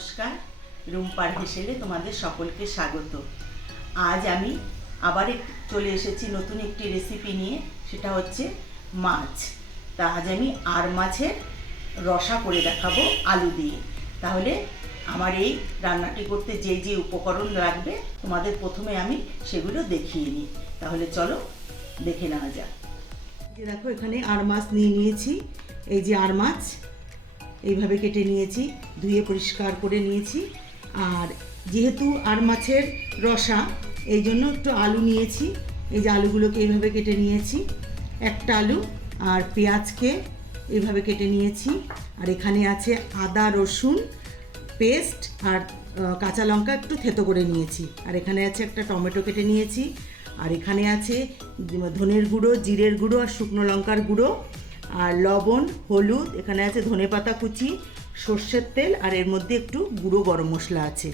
নমস্কার, রুম্পার হেসেলে তোমাদের সকলকে স্বাগত। আজ আমি আবার চলে এসেছি নতুন একটি রেসিপি নিয়ে, সেটা হচ্ছে মাছ। তা আজ আমি আর মাছের রসা করে দেখাবো আলু দিয়ে। তাহলে আমার এই রান্নাটি করতে যে যে উপকরণ লাগবে, তোমাদের প্রথমে আমি সেগুলো দেখিয়ে নিই। তাহলে চলো দেখে নেওয়া যাক। দেখো, এখানে আর মাছ নিয়ে নিয়েছি। এই যে আর মাছ এইভাবে কেটে নিয়েছি, ধুয়ে পরিষ্কার করে নিয়েছি। আর যেহেতু আর মাছের রসা, এই জন্য একটু আলু নিয়েছি। এই যে আলুগুলোকে এইভাবে কেটে নিয়েছি। একটা আলু আর পেঁয়াজকে এইভাবে কেটে নিয়েছি। আর এখানে আছে আদা, রসুন, পেস্ট আর কাঁচা লঙ্কা একটু থেতো করে নিয়েছি। আর এখানে আছে একটা টমেটো কেটে নিয়েছি। আর এখানে আছে ধনের গুঁড়ো, জিরের গুঁড়ো আর শুকনো লঙ্কার গুঁড়ো। আর লবণ, হলুদ, এখানে আছে ধনেপাতা কুচি, সর্ষের তেল, আর এর মধ্যে একটু গুঁড়ো গরম মশলা আছে।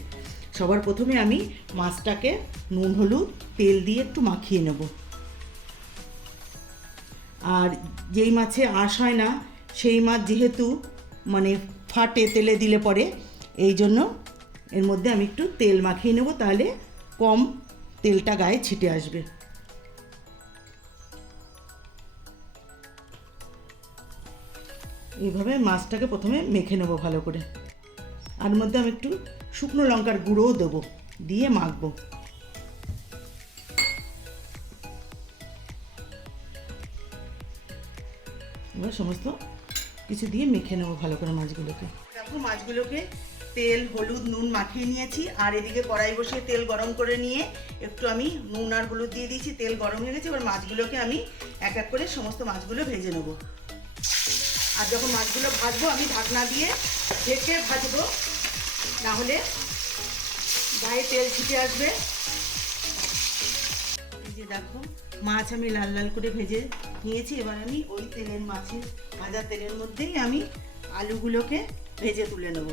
সবার প্রথমে আমি মাছটাকে নুন, হলুদ, তেল দিয়ে একটু মাখিয়ে নেব। আর যেই মাছে আঁশ হয় না, সেই মাছ যেহেতু মানে ফাটে, তেলে দিলে পরে, এই জন্য এর মধ্যে আমি একটু তেল মাখিয়ে নেব, তাহলে কম তেলটা গায়ে ছিটে আসবে। এইভাবে মাছটাকে প্রথমে মেখে নেব ভালো করে। আর মধ্যে আমি একটু শুকনো লঙ্কার গুঁড়োও দেবো, দিয়ে মাখবো। এবার সমস্ত কিছু দিয়ে মেখে নেব ভালো করে মাছগুলোকে। দেখো, মাছগুলোকে তেল, হলুদ, নুন মাখিয়ে নিয়েছি, আর এদিকে কড়াই বসিয়ে তেল গরম করে নিয়ে একটু আমি নুন আর হলুদ দিয়ে দিয়েছি, তেল গরম হয়ে গেছে, এবার মাছগুলোকে আমি এক এক করে সমস্ত মাছগুলো ভেজে নেব। আর যখন মাছগুলো ভাজবো, আমি ঢাকনা দিয়ে ঢেকে ভাজবো। না হলে গায়ে তেল ছিটে আসবে। এই যে দেখো, মাছ আমি লাল লাল করে ভেজে নিয়েছি। এবার আমি ওই তেলের মাছের, ভাজা তেলের মধ্যেই আমি আলুগুলোকে ভেজে তুলে নেব।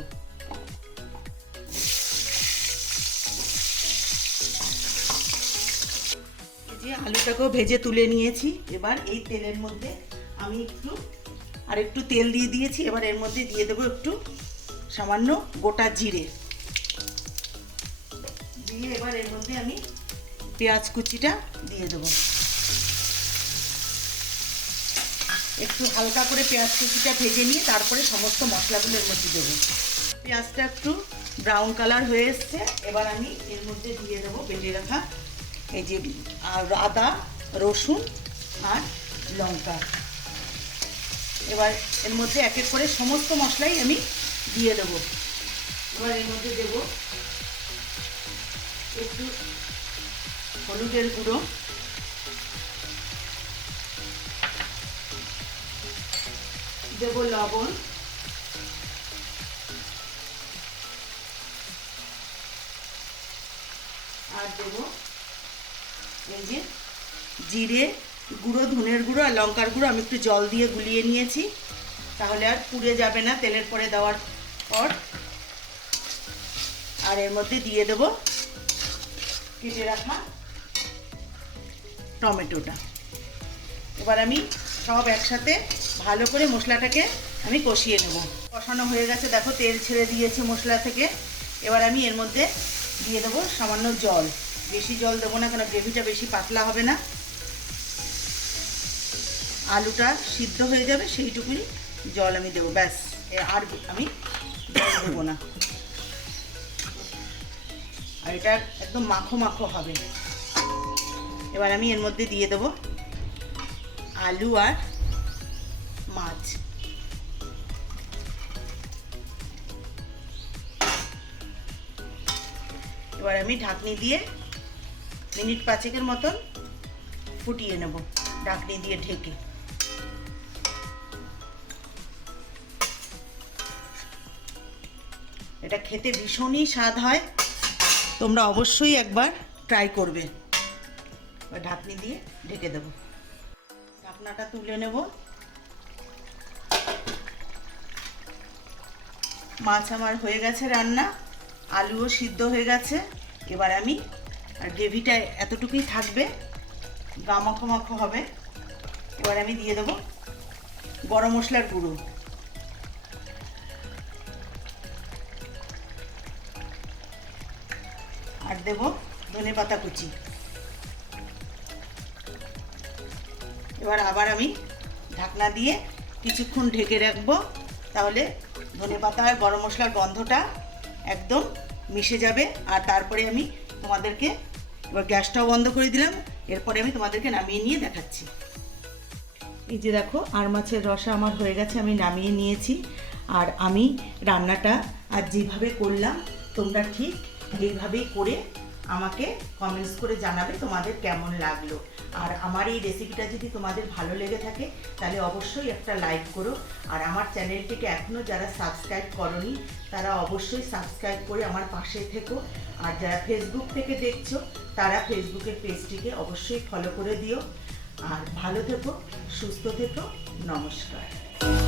আলুটাকেও ভেজে তুলে নিয়েছি। এবার এই তেলের মধ্যে আমি একটু আর একটু তেল দিয়ে দিয়েছি, এবার এর মধ্যে দিয়ে দেবো একটু সামান্য গোটা জিরে। দিয়ে এবার এর মধ্যে আমি পেঁয়াজ কুচিটা দিয়ে দেবো। একটু হালকা করে পেঁয়াজ কুচিটা ভেজে নিয়ে তারপরে সমস্ত মশলাগুলো এর মধ্যে দেবো। পেঁয়াজটা একটু ব্রাউন কালার হয়ে এসছে, এবার আমি এর মধ্যে দিয়ে দেবো বেটে রাখা এই যে আদা, রসুন আর লঙ্কা। এবার এর মধ্যে এক এক করে সমস্ত মশলাই আমি দিয়ে দেবো। এবার এর মধ্যে দেব একটু হলুদের গুঁড়ো। দেব লবণ। আর দেব এই যে জিরে। গুঁড়ো, ধনের গুঁড়ো আর লঙ্কার গুঁড়ো আমি একটু জল দিয়ে গুলিয়ে নিয়েছি। তাহলে আর পুড়ে যাবে না তেলের পরে দেওয়ার পর। আর এর মধ্যে দিয়ে দেব কেটে রাখা টমেটোটা। এবার আমি সব একসাথে ভালো করে মশলাটাকে আমি কষিয়ে নেব। কষানো হয়ে গেছে, দেখো তেল ছেড়ে দিয়েছে মশলা থেকে। এবার আমি এর মধ্যে দিয়ে দেবো সামান্য জল। বেশি জল দেবো না, কেন গ্রেভিটা বেশি পাতলা হবে না। আলুটা সিদ্ধ হয়ে যাবে, সেইটুকুনি জল আমি দেবো, ব্যাস। আর আমি দেবো না। আর এটা একদম মাখো মাখো হবে। এবার আমি এর মধ্যে দিয়ে দেবো আলু আর মাছ। এবার আমি ঢাকনি দিয়ে মিনিট পাঁচেকের মতন ফুটিয়ে নেব, ঢাকনি দিয়ে ঢেকে। এটা খেতে ভীষণই স্বাদ হয়। তোমরা অবশ্যই একবার ট্রাই করবে। ঢাকনি দিয়ে ঢেকে দেবো। ঢাকনাটা তুলে নেব। মাছ আমার হয়ে গেছে রান্না, আলুও সিদ্ধ হয়ে গেছে। এবার আমি, আর গ্রেভিটা এতটুকুই থাকবে, গামাখো মাখো হবে। এবার আমি দিয়ে দেবো গরম মশলার গুঁড়ো। আর দেব, ধনে পাতা কুচি। এবার আবার আমি ঢাকনা দিয়ে কিছুক্ষণ ঢেকে রাখব, তাহলে ধনে পাতা আর গরম মশলার গন্ধটা একদম মিশে যাবে। আর তারপরে আমি তোমাদেরকে, এবার গ্যাসটাও বন্ধ করে দিলাম, এরপরে আমি তোমাদেরকে নামিয়ে নিয়ে দেখাচ্ছি। এই যে দেখো, আর মাছের রসা আমার হয়ে গেছে, আমি নামিয়ে নিয়েছি। আর আমি রান্নাটা আর যেভাবে করলাম, তোমরা ঠিক এইভাবেই করে আমাকে কমেন্টস করে জানাবে তোমাদের কেমন লাগল। আর আমার এই রেসিপিটা যদি তোমাদের ভালো লেগে থাকে, তাহলে অবশ্যই একটা লাইক করো। আর আমার চ্যানেলটিকে এখনও যারা সাবস্ক্রাইব করনি, তারা অবশ্যই সাবস্ক্রাইব করে আমার পাশে থেকো। আর যারা ফেসবুক থেকে দেখছ, তারা ফেসবুকের পেজটিকে অবশ্যই ফলো করে দিও। আর ভালো থেকো, সুস্থ থেকো, নমস্কার।